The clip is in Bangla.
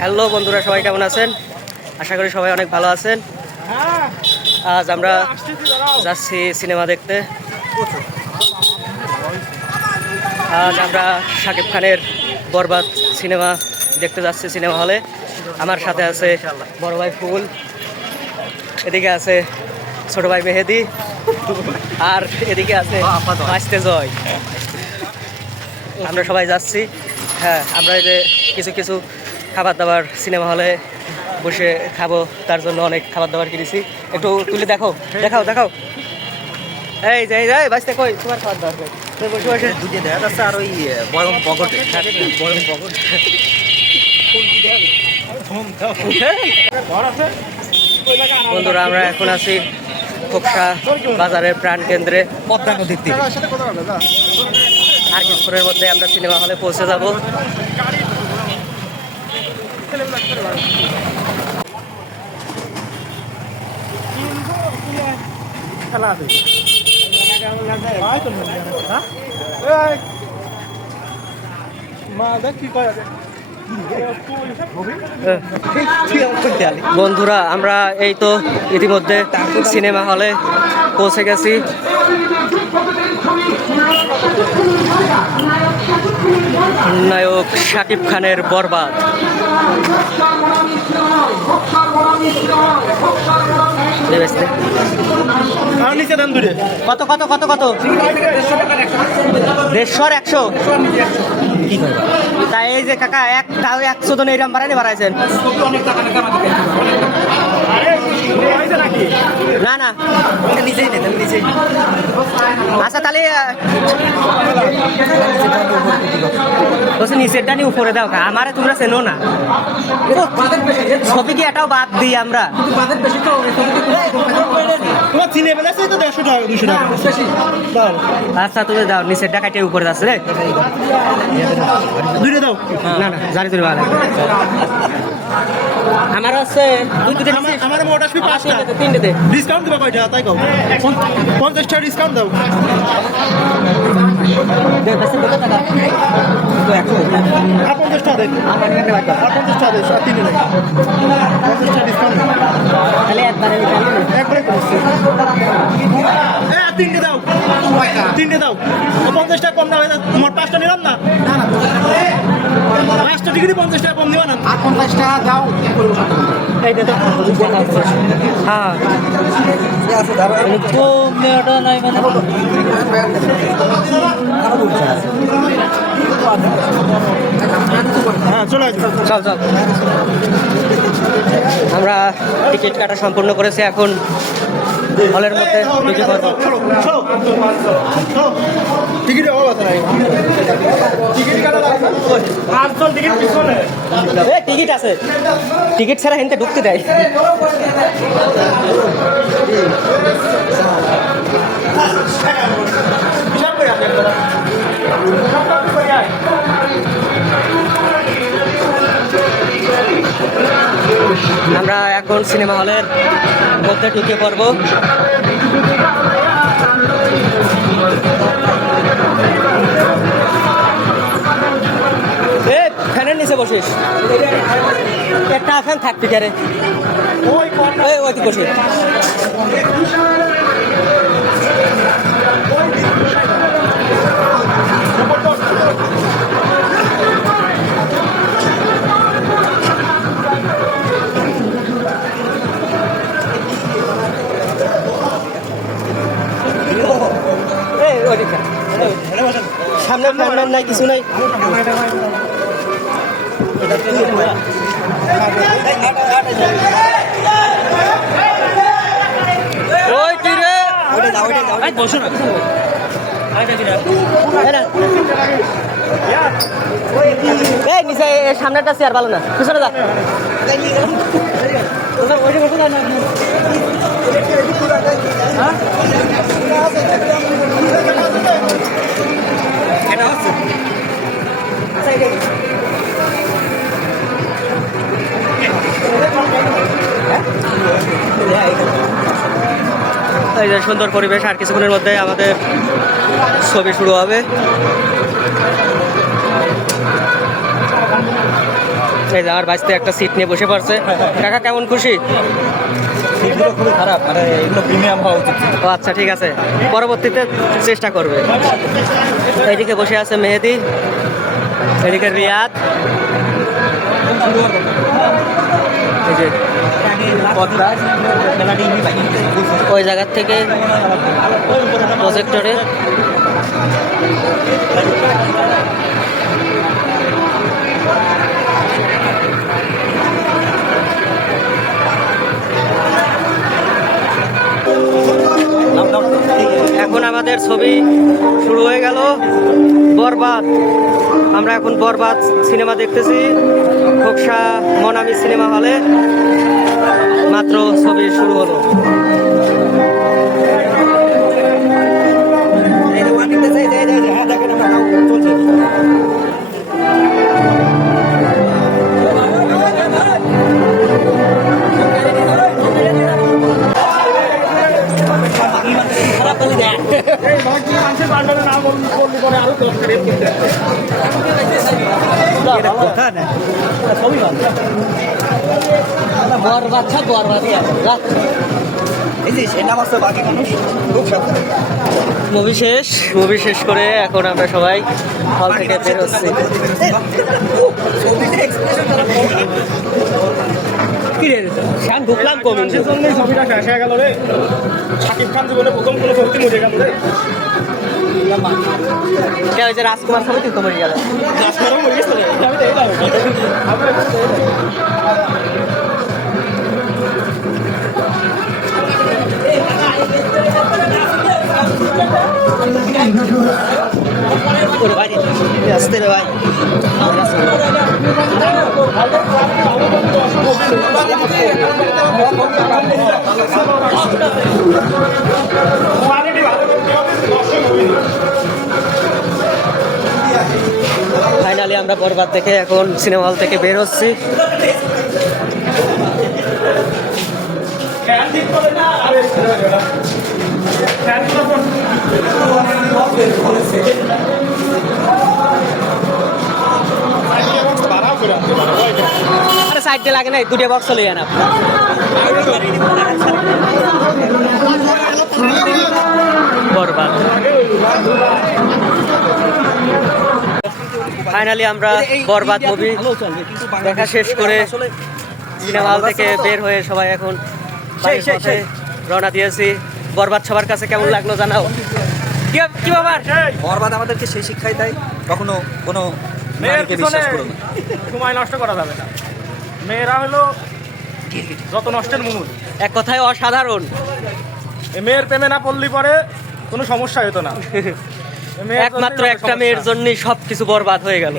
হ্যালো বন্ধুরা, সবাই কেমন আছেন? আশা করি সবাই অনেক ভালো আছেন। আজ আমরা যাচ্ছি সিনেমা দেখতে। আজ আমরা শাকিব খানের বরবাদ সিনেমা দেখতে যাচ্ছি সিনেমা হলে। আমার সাথে আছে বড় ভাই ফুল, এদিকে আছে ছোট ভাই মেহেদি, আর এদিকে আছে আসতে জয়। আমরা সবাই যাচ্ছি। হ্যাঁ, আমরা এই যে কিছু কিছু খাবার দাবার সিনেমা হলে বসে খাবো, তার জন্য অনেক খাবার দাবার কিনেছি। একটু তুলে দেখাও দেখাও দেখাও। এই যাই যাই বাঁচতে কই তোমার খাবার দাবার কই? বসে বসে দুটো দেখা যাচ্ছে আর ওই বরং পকেটে বরং পকেট বন্ধুরা, আমরা এখন আছি খোকসা বাজারের প্রাণ কেন্দ্রে পদ্মা নদীর তীরে। আর কিছুক্ষণের মধ্যে আমরা সিনেমা হলে পৌঁছে যাব। বন্ধুরা, আমরা এই তো ইতিমধ্যে সিনেমা হলে পৌঁছে গেছি। নায়ক শাকিব খানের বরবাদ। কত কত কত কত? 150 কি করবো? তাই এই যে কাকা 100 জন এইরকম বাড়াইনি বাড়াইছেন? না না, নিজেই নেন নিজেই। আচ্ছা তাহলে বলছি নিচেরটা নিয়ে উপরে দাও। আমারে তোমরা চেনো না, ছবি কি এটাও বাদ দিই আমরা। আচ্ছা তুমি দাও, নিচেরটা কাটে উপরে যাচ্ছে রে। দুইটা দাও। না না, জানি তুমি ভালো। আমার আছে আমার মোট আসবে 5টা। তিনটেতে ডিসকাউন্ট দিবা কয়টা তাই কও? 50টা ডিসকাউন্ট দাও। আর 50টা দেন। আর 50টা দেন, আর তিনটে নেই। 50টা ডিসকাউন্ট তাহলে একবারে করছি। তিনটে দাও, তিনটে দাও। 50টা কম দাও। তোমার 5টা নিলাম না। 5টা টিকিটই 50 টাকা কম দিবা না। আর 50 টাকা দাও। এইটা তো হ্যাঁ তো মেয়েটা নাই মানে হ্যাঁ চলে আসবে। চল চল। আমরা টিকিট কাটা সম্পূর্ণ করেছি, এখন হলের মধ্যে ঢুকে পড়বো। টিকিটের অভাব আছে না? টিকিট আছে, টিকিট ছাড়া হেনতে ঢুকতে দেয়। আমরা এখন সিনেমা হলের মধ্যে ঢুকে পড়বো। ফ্যানের নিচে বসিস, একটা ফ্যান থাকতে পারে। ওই বসে সামনে ফ্যান নাই, কিছু নাই। ওই কি রে, বসো না। এই নিচে সামনেটা চেয়ার ভালো না, পিছনে যা। এই যে সুন্দর পরিবেশ, আর কিছুক্ষণের মধ্যে আমাদের ছবি শুরু হবে। এই যে আমার বাঁচতে একটা সিট নিয়ে বসে পড়ছে। কাকা কেমন খুশি? সিটগুলো খুবই খারাপ, মানে এগুলো প্রিমিয়াম হওয়া উচিত। ও আচ্ছা, ঠিক আছে, পরবর্তীতে চেষ্টা করবে। এইদিকে বসে আছে মেহেদি, এদিকে রিয়াদ, এই যে ওই জায়গার থেকে প্রজেক্টরে এখন আমাদের ছবি শুরু হয়ে গেল, বরবাদ। আমরা এখন বরবাদ সিনেমা দেখতেছি খোকসা মনামি সিনেমা হলে, মাত্র ছবি শুরু হলো। মুভি শেষ করে এখন আমরা সবাই হল থেকে বের হচ্ছি। ঢুকলাম ছবিটা শেষ হয়ে গেল রে। শাকিব খান জীবনে প্রথম কোনো ছবিতে মরে গেল রে। রাজকুমার ছবি তুই তো মরে গেল। রাজকুমারও মরে গেছে রে। আমি তো এটা আসতে রে ভাই, ফাইনালি আমরা বরবাদ দেখে এখন সিনেমা হল থেকে বের হচ্ছি। আরে সাইড দিয়ে লাগে নাই, দুটো বক্স চলে যান বরবাদ। ফাইনালি আমরা বরবাদ মুভি দেখা শেষ করে সিনেমা হল থেকে বের হয়ে সবাই এখন বাড়ির পথে রওনা দিয়েছি। বরবাদ সবার কাছে কেমন লাগলো জানাও। কি ব্যাপার? বরবাদ আমাদেরকে সেই শিক্ষাই দেয়, কখনো কোনো মেয়েকে বিশ্বাস করো না। সময় নষ্ট করা যাবে না। মেয়েরা হলো যত নষ্টের মূল। এক কথায় অসাধারণ। মেয়ের প্রেমে না পড়লি পরে কোনো সমস্যা হতো না। একমাত্র একটা মেয়ের জন্যই সবকিছু বরবাদ হয়ে গেল।